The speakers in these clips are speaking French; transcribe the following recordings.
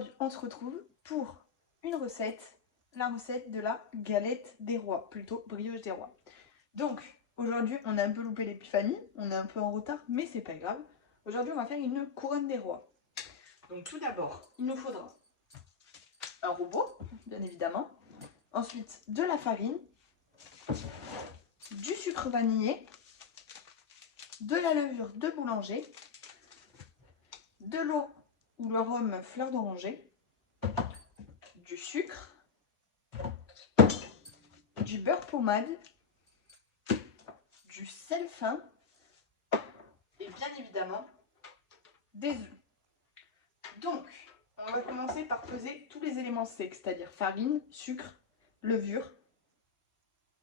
aujourd'hui on se retrouve pour une recette, la recette de la galette des rois, plutôt brioche des rois. Donc aujourd'hui on a un peu loupé l'épiphanie, on est un peu en retard, mais c'est pas grave. Aujourd'hui on va faire une couronne des rois. Donc tout d'abord il nous faudra un robot, bien évidemment. Ensuite de la farine, du sucre vanillé, de la levure de boulanger, de l'eau ou le rhum fleur d'oranger, du sucre, du beurre pommade, du sel fin et bien évidemment des œufs. Donc, on va commencer par peser tous les éléments secs, c'est-à-dire farine, sucre, levure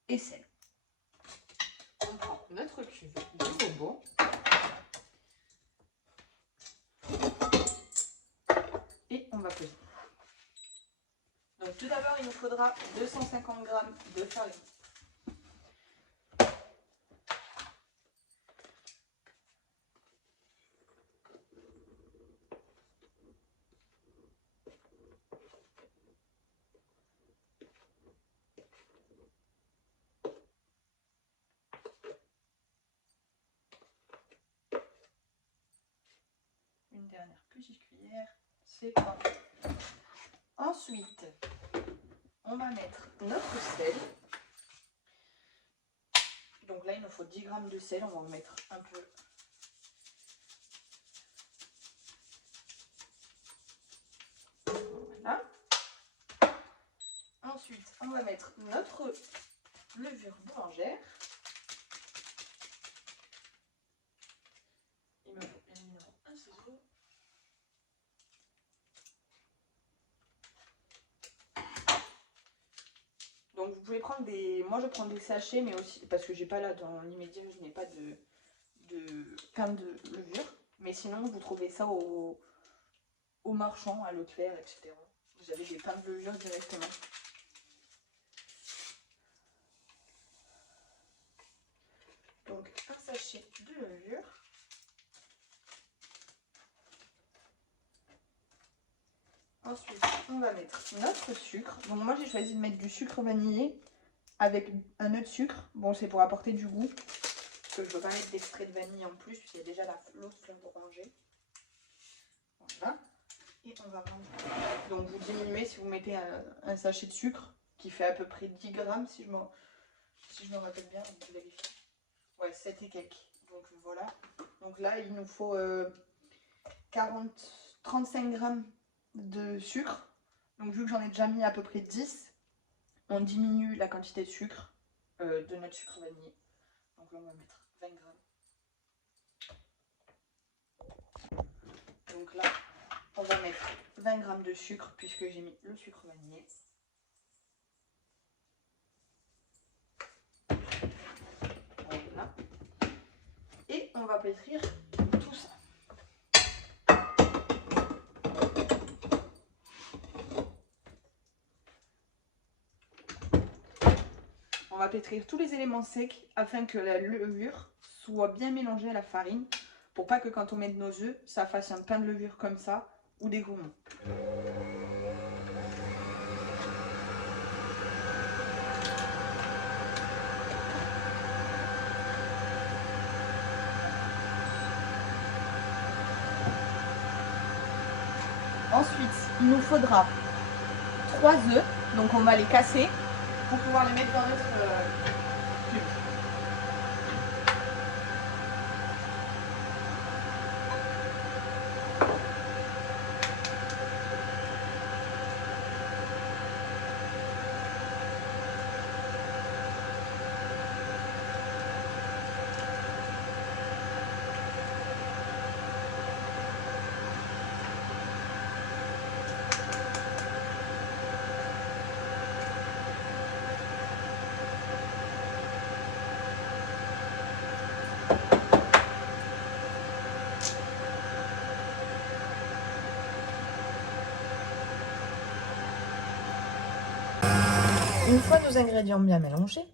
et sel. On prend notre cuve du robot. Et on va peser. Donc tout d'abord, il nous faudra 250 g de farine. Une dernière petite cuillère, c'est parfait. Ensuite, on va mettre notre sel. Donc là, il nous faut 10 g de sel, on va en mettre un peu. Voilà. Ensuite, on va mettre notre levure boulangère. Il me faut bien évidemment un ciseau. Donc vous pouvez prendre des... Moi je prends des sachets, mais aussi parce que j'ai pas là dans l'immédiat, je n'ai pas de pain de levure. Mais sinon vous trouvez ça au marchand, à Leclerc, etc. Vous avez des pains de levure directement. Donc un sachet de levure. Ensuite, on va mettre notre sucre. Donc moi, j'ai choisi de mettre du sucre vanillé avec un autre sucre. Bon, c'est pour apporter du goût. Parce que je ne veux pas mettre d'extrait de vanille en plus, puisqu'il y a déjà l'autre fleur d'oranger. Voilà. Et on va rendre. Donc vous diminuez si vous mettez un sachet de sucre qui fait à peu près 10 grammes, si je me rappelle bien, on peut vérifier. Ouais, 7 et quelques. Donc voilà. Donc là, il nous faut 35 grammes de sucre. Donc vu que j'en ai déjà mis à peu près 10, on diminue la quantité de sucre de notre sucre vanillé. Donc là on va mettre 20 grammes. Donc là on va mettre 20 grammes de sucre puisque j'ai mis le sucre vanillé. Voilà. Et on va pétrir tout ça. On va pétrir tous les éléments secs afin que la levure soit bien mélangée à la farine pour pas que quand on mette nos œufs, ça fasse un pain de levure comme ça ou des grumons. Ensuite, il nous faudra 3 œufs, donc on va les casser pour pouvoir les mettre dans notre cube. Une fois nos ingrédients bien mélangés,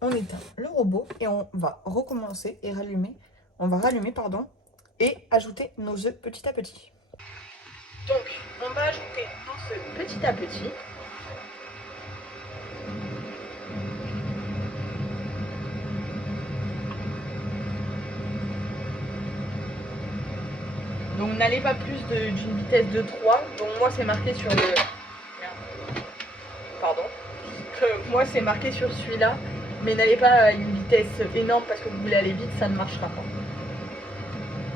on éteint le robot et on va recommencer et rallumer. On va rallumer, pardon, et ajouter nos œufs petit à petit. Donc, on va ajouter petit à petit. Donc n'allez pas plus d'une vitesse de 3. Donc moi c'est marqué sur le... Pardon. Moi c'est marqué sur celui-là. Mais n'allez pas à une vitesse énorme parce que vous voulez aller vite, ça ne marchera pas.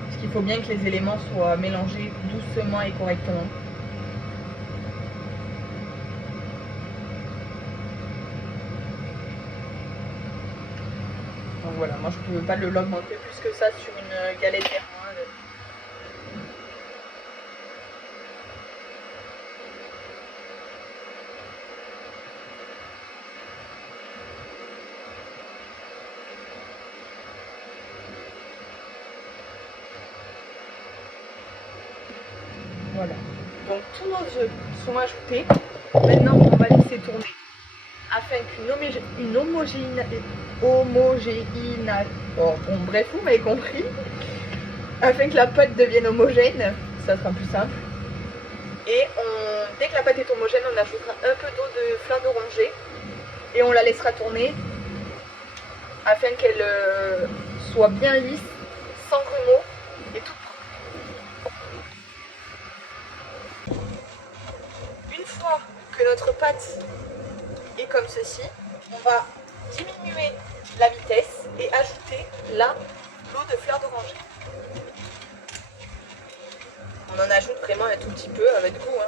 Parce qu'il faut bien que les éléments soient mélangés doucement et correctement. Donc voilà, moi je ne peux pas l'augmenter plus que ça sur une galette d'érable. Voilà. Donc tous nos œufs sont ajoutés. Maintenant on va laisser tourner afin qu'une bref, vous m'avez compris. Afin que la pâte devienne homogène, ça sera plus simple. Et dès que la pâte est homogène, on ajoutera un peu d'eau de fleur d'oranger et on la laissera tourner afin qu'elle soit bien lisse, sans grumeaux et tout propre. Une fois que notre pâte est comme ceci, on va diminuer la vitesse et ajouter là l'eau de fleur d'oranger. On en ajoute vraiment un tout petit peu avec goût.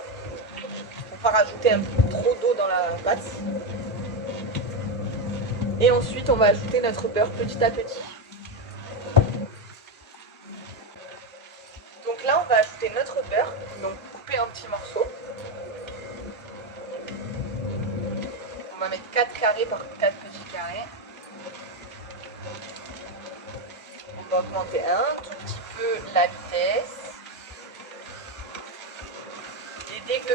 Faut pas rajouter trop d'eau dans la pâte. Et ensuite on va ajouter notre beurre petit à petit. Donc là on va ajouter notre beurre, donc coupé en petits morceaux. On va mettre 4 carrés par 4 petits carrés. On va augmenter un tout petit peu la vitesse. Et dès que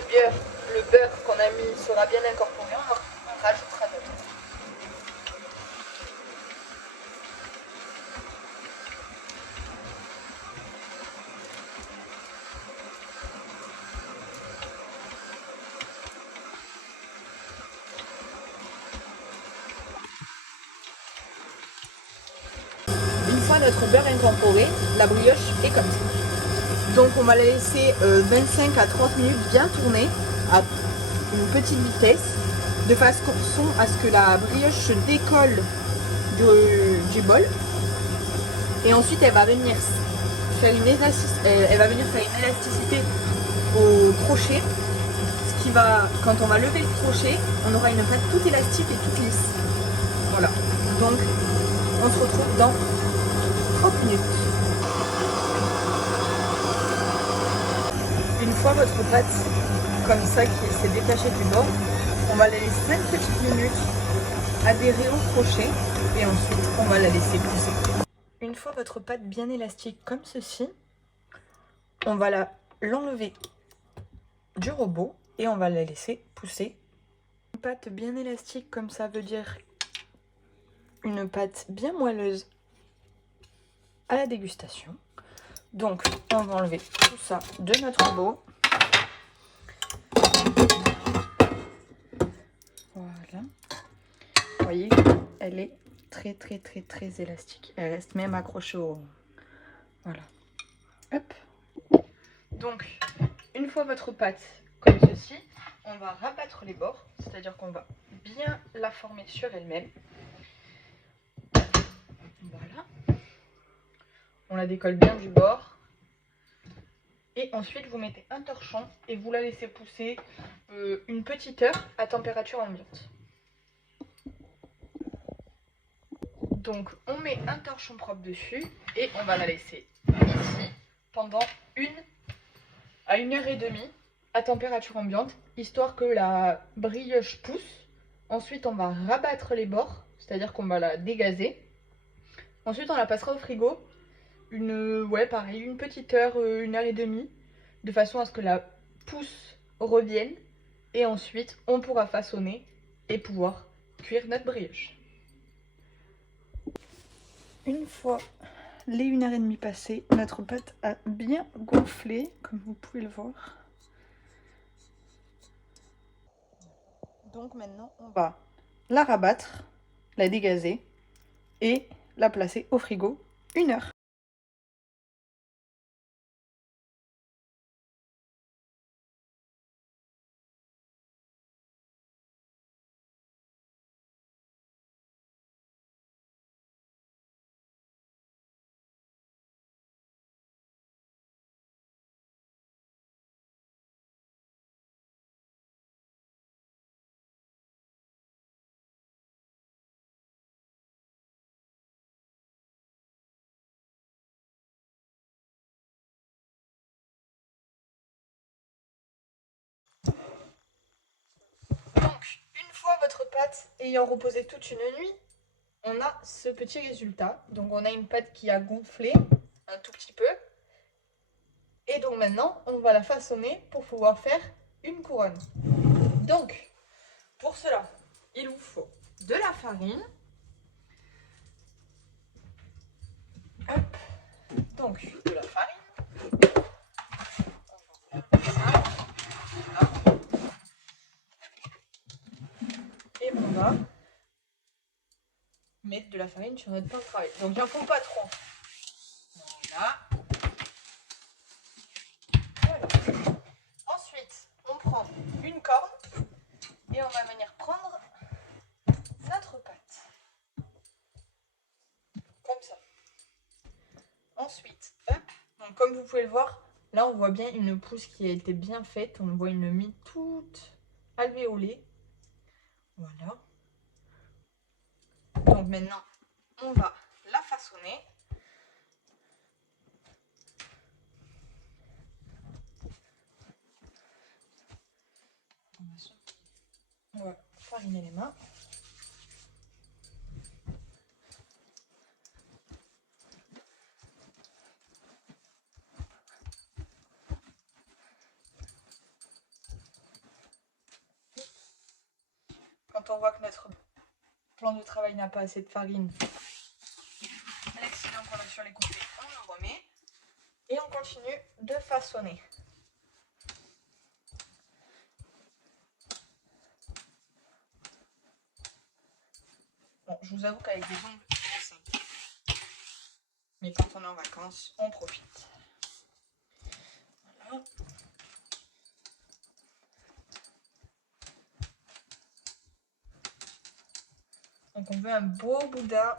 le beurre qu'on a mis sera bien incorporé, on rajoutera notre. Une fois notre beurre incorporé, la brioche est comme ça. Donc on va la laisser 25 à 30 minutes bien tourner à une petite vitesse, de façon à ce que la brioche se décolle du bol. Et ensuite elle va venir faire une élasticité au crochet. Ce qui va, quand on va lever le crochet, on aura une pâte toute élastique et toute lisse. Voilà. Donc on se retrouve dans 30 minutes. Une fois votre pâte comme ça qui s'est détachée du bord, on va la laisser 5 petites minutes adhérer au crochet et ensuite on va la laisser pousser. Une fois votre pâte bien élastique comme ceci, on va l'enlever du robot et on va la laisser pousser. Une pâte bien élastique comme ça veut dire une pâte bien moelleuse à la dégustation. Donc on va enlever tout ça de notre robot. Voilà. Vous voyez, elle est très élastique. Elle reste même accrochée au... Voilà. Hop. Donc, une fois votre pâte comme ceci, on va rabattre les bords. C'est-à-dire qu'on va bien la former sur elle-même. Voilà. On la décolle bien du bord. Et ensuite, vous mettez un torchon et vous la laissez pousser une petite heure à température ambiante. Donc, on met un torchon propre dessus et on va la laisser ici pendant 1 à 1h30 à température ambiante, histoire que la brioche pousse. Ensuite, on va rabattre les bords, c'est-à-dire qu'on va la dégazer. Ensuite, on la passera au frigo pareil, une petite heure, 1h30, de façon à ce que la pousse revienne. Et ensuite, on pourra façonner et pouvoir cuire notre brioche. Une fois les 1h30 passées, notre pâte a bien gonflé, comme vous pouvez le voir. Donc maintenant, on va la rabattre, la dégazer et la placer au frigo 1 heure. Donc, une fois votre pâte ayant reposé toute une nuit, on a ce petit résultat. Donc on a une pâte qui a gonflé un tout petit peu. Et donc maintenant, on va la façonner pour pouvoir faire une couronne. Donc, pour cela, il vous faut de la farine. Hop. Donc, de la farine. Ça, voilà. Et on va mettre de la farine sur notre pain de travail. Donc, il n'en faut pas trop. Voilà. Voilà. Ensuite, on prend une corne et on va venir prendre notre pâte. Comme ça. Ensuite, hop. Donc, comme vous pouvez le voir, là on voit bien une pousse qui a été bien faite. On voit une mie toute alvéolée. Voilà. Donc maintenant, on va la façonner. On va fariner les mains. Quand on voit que notre plan de travail n'a pas assez de farine, l'excédent qu'on a sur les côtés, on le remet. Et on continue de façonner. Bon, je vous avoue qu'avec des ongles, c'est simple. Mais quand on est en vacances, on profite. Voilà. Donc on veut un beau boudin.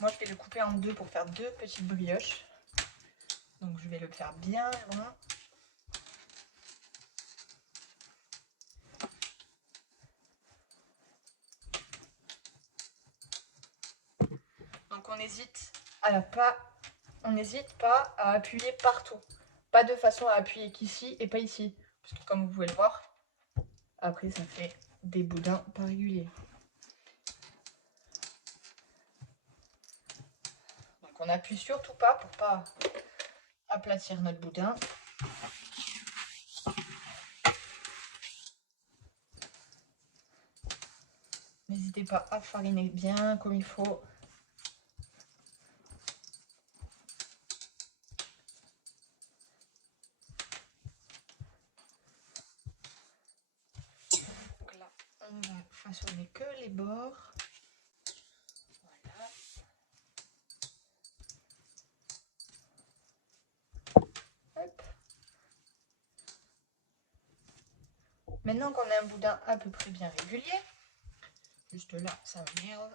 Moi je vais le couper en deux pour faire deux petites brioches. Donc je vais le faire bien loin. Donc on n'hésite pas à appuyer partout. Pas de façon à appuyer qu'ici et pas ici. Parce que comme vous pouvez le voir, après ça fait des boudins pas réguliers. Donc on n'appuie surtout pas pour pas aplatir notre boudin. N'hésitez pas à fariner bien comme il faut. Donc là, on va façonner que les bords. Voilà. Hop. Maintenant qu'on a un boudin à peu près bien régulier, juste là, ça m'énerve.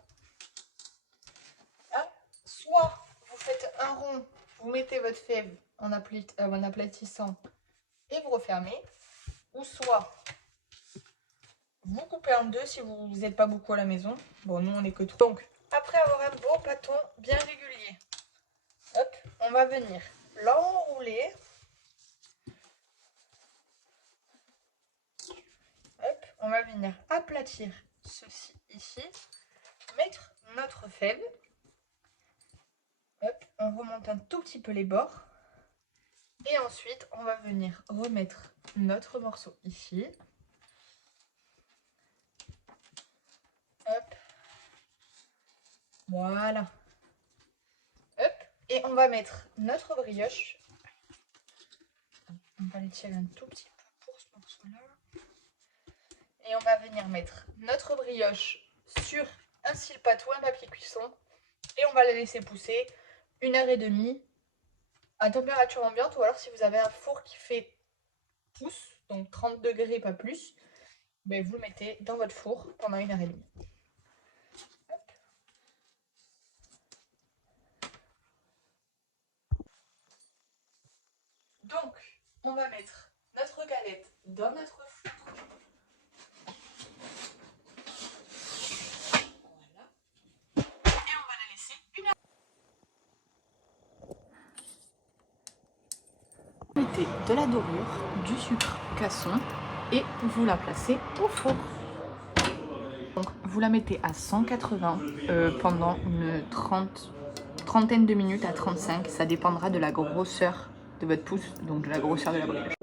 Soit vous faites un rond, vous mettez votre fève en aplatissant et vous refermez, ou soit vous coupez en deux si vous n'êtes pas beaucoup à la maison. Bon, nous on est que trois. Donc, après avoir un beau pâton bien régulier, hop, on va venir l'enrouler. Hop, on va venir aplatir ceci ici, mettre notre fève. Hop, on remonte un tout petit peu les bords. Et ensuite, on va venir remettre notre morceau ici. Hop. Voilà. Hop. Et on va mettre notre brioche On va l'étirer un tout petit peu pour ce morceau-là. Et on va venir mettre notre brioche sur un cile pâteau, un papier cuisson. Et on va la laisser pousser 1h30 à température ambiante. Ou alors si vous avez un four qui fait pouce, donc 30 degrés pas plus, ben vous le mettez dans votre four pendant 1h30. Hop. Donc on va mettre notre galette dans notre four. Mettez de la dorure, du sucre casson et vous la placez au four. Donc vous la mettez à 180 pendant une trentaine de minutes à 35. Ça dépendra de la grosseur de votre pouce, donc de la grosseur de la brioche.